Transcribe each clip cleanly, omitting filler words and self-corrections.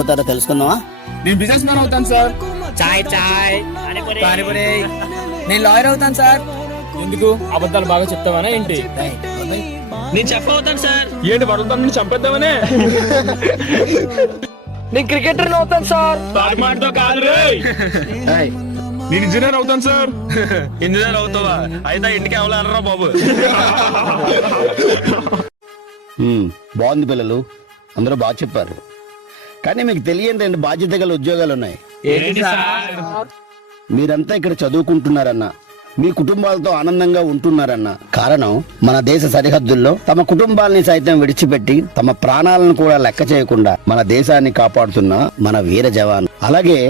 అవుతారో తెలుసుకుందామా? నేను బిజినెస్ మ్యాన్ అవుతాను సార్. చాయ్ చాయ్ పానీపూరి. నేను లాయర్ అవుతాను సార్. ఎందుకు అబద్ధాలు బాగా చెప్తావనా ఏంటి? నేను చెఫ్ అవుతాను సార్. ఏంటి వరదమ్మని చంపేద్దామనే? నేను క్రికెటర్ అవుతాను సార్. మాటతో కాదు రే. నేను ఇంజనీర్ అవుతాను సార్. ఇంజనీర్ అవుతావా? అయితే ఇంటికి ఎవరు బాబు. బాగుంది పిల్లలు, అందరూ బాగా చెప్పారు. కానీ మీకు తెలియని 2 బాధ్యత గల ఉద్యోగాలు ఉన్నాయి. మీరంతా ఇక్కడ చదువుకుంటున్నారన్నా, మీ కుటుంబాలతో ఆనందంగా ఉంటున్నారన్న కారణం మన దేశ సరిహద్దుల్లో తమ కుటుంబాలని సైతం విడిచిపెట్టి తమ ప్రాణాలను కూడా లెక్క చేయకుండా మన దేశాన్ని కాపాడుతున్న మన వీర జవాన్. అలాగే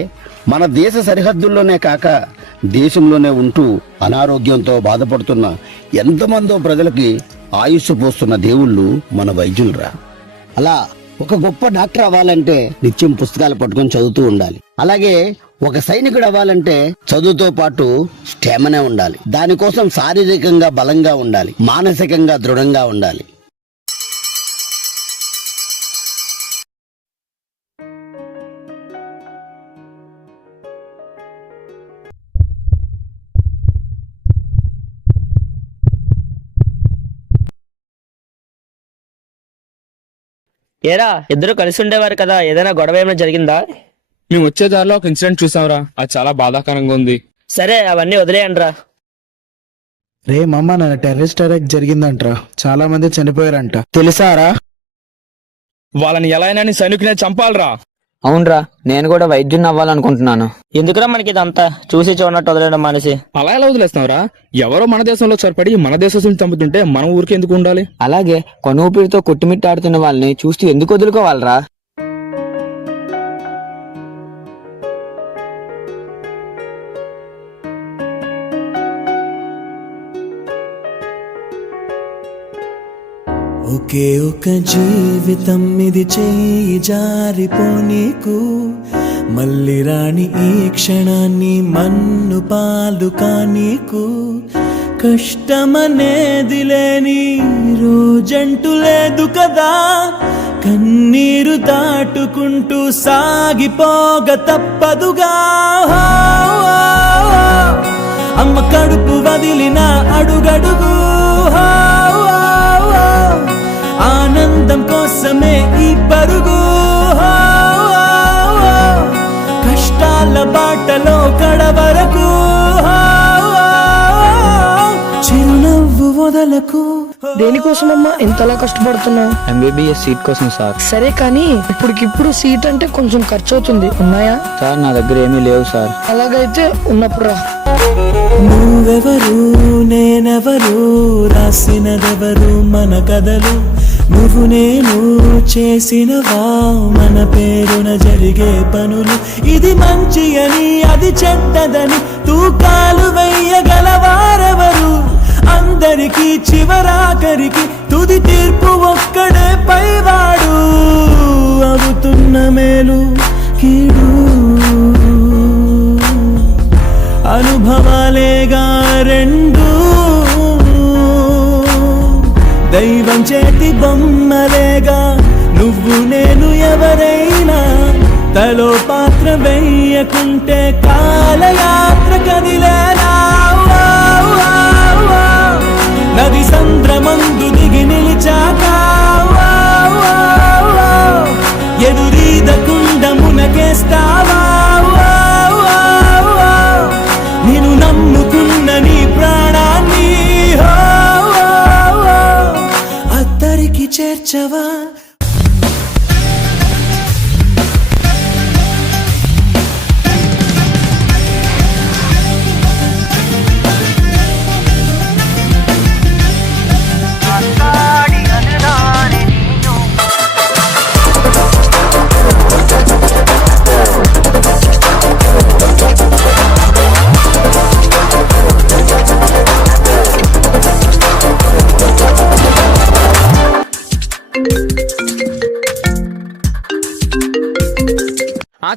మన దేశ సరిహద్దుల్లోనే కాక దేశంలోనే ఉంటూ అనారోగ్యంతో బాధపడుతున్న ఎంతమందో ప్రజలకి ఆయుష్ పోస్తున్న దేవుళ్ళు మన వైద్యులురా. అలా ఒక గొప్ప డాక్టర్ అవ్వాలంటే నిత్యం పుస్తకాలు పట్టుకొని చదువుతూ ఉండాలి. అలాగే ఒక సైనికుడు అవ్వాలంటే చదువుతో పాటు స్టామినా ఉండాలి. దానికోసం శారీరకంగా బలంగా ఉండాలి, మానసికంగా దృఢంగా ఉండాలి. ఏరా ఇద్దరు కలిసి ఉండేవారు కదా, ఏదైనా గొడవ ఏమైనా జరిగిందా? మేము వచ్చే దారిలో ఒక ఇన్సిడెంట్ చూసాంరా, అది చాలా బాధాకరంగా ఉంది. సరే అవన్నీ వదిలేయండిరా. రే మమ్మ, నన్ను టెర్రరిస్ట్ అటాక్ జరిగిందంట్రా, చాలా మంది చనిపోయారంట, తెలుసారా? వాళ్ళని ఎలా అయినా సైనికులే చంపాలరా. అవునరా, నేను కూడా వైద్యుని అవ్వాలనుకుంటున్నాను. ఎందుకురా మనకి ఇదంతా? చూసి చూడనట్టు వదిలేయడం మానేసి. అలా ఎలా వదిలేస్తున్నావురా? ఎవరో మన దేశంలో చొరపడి మన దేశం చంపుతుంటే మనం ఊరికి ఎందుకు ఉండాలి? అలాగే కొనుపిరితో కొట్టుమిట్టాడుతున్న వాళ్ళని చూస్తూ ఎందుకు వదులుకోవాలరా? ఒకే ఒక జీవితం ఇది, చేయి జారిపోనీకు, మళ్ళీ రాణి ఈ క్షణాన్ని మన్ను పాలు కానీకు. కష్టమనేది లేని రోజంటూ లేదు కదా, కన్నీరు దాటుకుంటూ సాగిపోగ తప్పదుగా. అమ్మ కడుపు వదిలిన అడుగడుగు ఆనందం కోసమే ఈ పరుగు. కష్టాల బాటలో కడవరకు చిరునవ్వు వదలకు. దేనికోసమమ్మా ఇంతలా కష్టపడుతున్నావు? ఎంబీబీఎస్ సీట్ కోసం సార్. సరే కానీ ఇప్పటికిప్పుడు సీట్ అంటే కొంచెం ఖర్చు అవుతుంది, ఉన్నాయా? సార్ నా దగ్గర ఏమీ లేవు సార్. అలాగైతే ఉన్నప్పుడు రా. నువ్వెవరు నేనెవరు, రాసినదెవరు మన కథలు, నువ్వు నేను చేసినవా మన పేరున జరిగే పనులు. ఇది మంచి అని అది చెడ్డదని తూకాలు వెయ్యగలవారెవరు, అందరికీ చివరాఖరికి తుది తీర్పు ఒక్కడే పైవాడు. అవుతున్న మేలు కీడు అనుభవాలేగా రెండు, దైవం చేతి బొమ్మలేగా నువ్వు నేను. ఎవరైనా తలో పాత్ర వెయ్యకుంటే కాలయాత్ర కదిలేలా. నది సంద్రమందు దిగి నిలిచాక ఎదురీదకుండ మునకేస్తావా. నేను నమ్ముకున్న నీ ప్రాణాన్ని అద్దరికి చేర్చవా.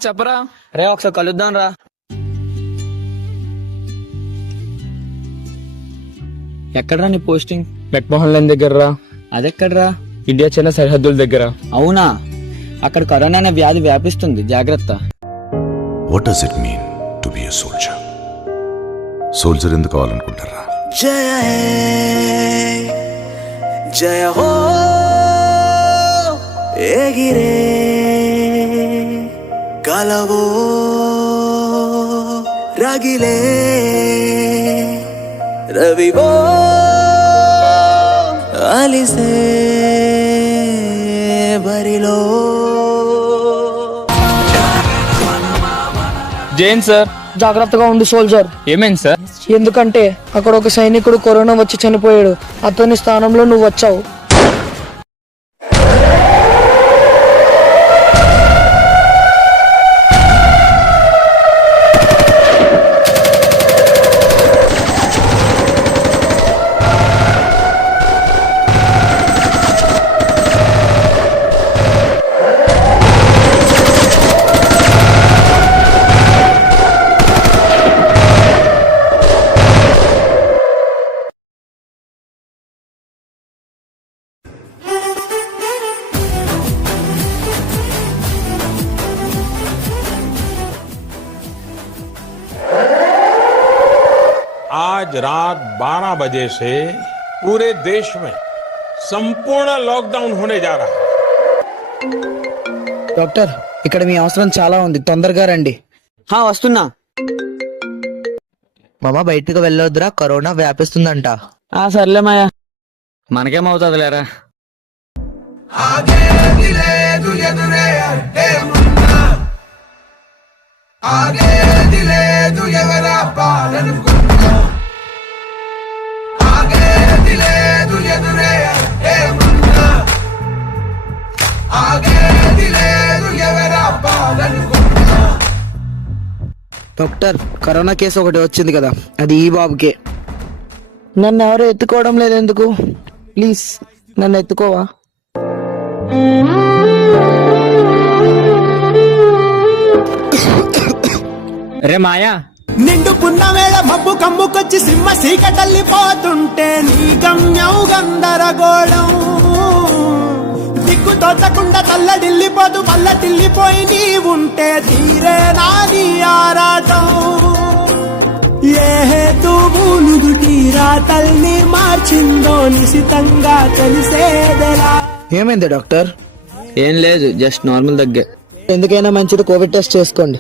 చెప్పరా. రే ఒకసారి కలుద్దాం రా. ఎక్కడరా నీ పోస్టింగ్? మెక్మోహన్ లైన్ దగ్గర రా. అదెక్కడరా? ఇండియా చైనా సరిహద్దుల దగ్గర. అవునా? అక్కడ కరోనా అనే వ్యాధి వ్యాపిస్తుంది, జాగ్రత్త. What does it mean to be a soldier? Soldier ఎందుకు కావాలనుకుంటారా? జయ హే జయ హో ఎగిరే కలవో రగిలే రవివో అలిసే బరిలో. జైన్ సార్. జాగ్రత్తగా ఉండు సోల్జర్. ఏమైంది సార్? ఎందుకంటే అక్కడ ఒక సైనికుడు కరోనా వచ్చి చనిపోయాడు. అతని స్థానంలో నువ్వు వచ్చావు. आज रात 12 बजे से पूरे देश में संपूर्ण लॉकडाउन होने जा रहा है. డాక్టర్, ఇక్కడ మీ అవసరం చాలా ఉంది, తొందరగా రండి. వస్తున్నా. మామ బయటకు వెళ్ళొద్దురా, కరోనా వ్యాపిస్తుందంట. సర్లే మాయా, మనకేమవుతుంది లేరా. డాక్టర్, కరోనా కేసు ఒకటి వచ్చింది కదా, అది ఈ బాబుకే. నన్ను ఎవరు ఎత్తుకోవడం లేదు ఎందుకు? ప్లీజ్ నన్ను ఎత్తుకోవా? రే మాయా, నిండుకున్న వేళ మబ్బు కమ్ముకొచ్చి సింహ సీకటల్లిపోతుంటే నీ గమ్యం గందరగోళం. దిక్కు తోచకుండా తల్లడిల్లిపోతూ పల్లటిల్లిపోయి నీ ఉంటే తీరే నాని ఆరాటం. ఏ హేతువు నుదుటి రాతల్ని మార్చిందో నిశితంగా తెలిసేదెలా. ఏమైంది డాక్టర్? ఏం లేదు, జస్ట్ నార్మల్ దగ్గే. ఎందుకైనా మంచిది కోవిడ్ టెస్ట్ చేసుకోండి.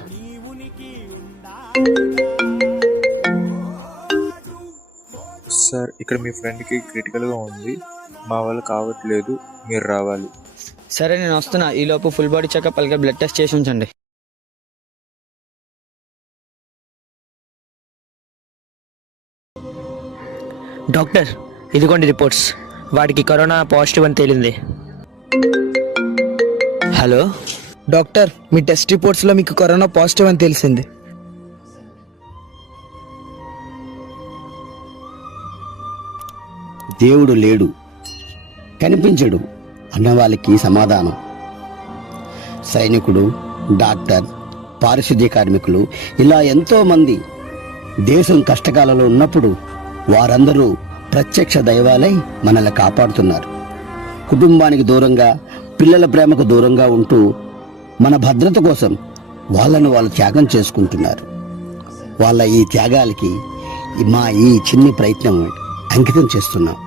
సార్, ఇక్కడ మీ ఫ్రెండ్కి క్రిటికల్గా ఉంది, మా వాళ్ళు కావట్లేదు, మీరు రావాలి. సరే నేను వస్తున్నా. ఈ లోపు ఫుల్ బాడీ చెకప్ అలాగే బ్లడ్ టెస్ట్ చేసి ఉంచండి. డాక్టర్, ఇదిగోండి రిపోర్ట్స్. వాడికి కరోనా పాజిటివ్ అని తేలింది. హలో డాక్టర్, మీ టెస్ట్ రిపోర్ట్స్ లో మీకు కరోనా పాజిటివ్ అని తెలిసింది. దేవుడు లేడు, కనిపించడు అన్న వాళ్ళకి సమాధానం సైనికుడు, డాక్టర్, పారిశుద్ధ్య కార్మికులు, ఇలా ఎంతో మంది దేశం కష్టకాలంలో ఉన్నప్పుడు వారందరూ ప్రత్యక్ష దైవాలై మనల్ని కాపాడుతున్నారు. కుటుంబానికి దూరంగా, పిల్లల ప్రేమకు దూరంగా ఉంటూ మన భద్రత కోసం వాళ్ళను వాళ్ళు త్యాగం చేసుకుంటున్నారు. వాళ్ళ ఈ త్యాగాలకి మా ఈ చిన్ని ప్రయత్నం అంకితం చేస్తున్నాం.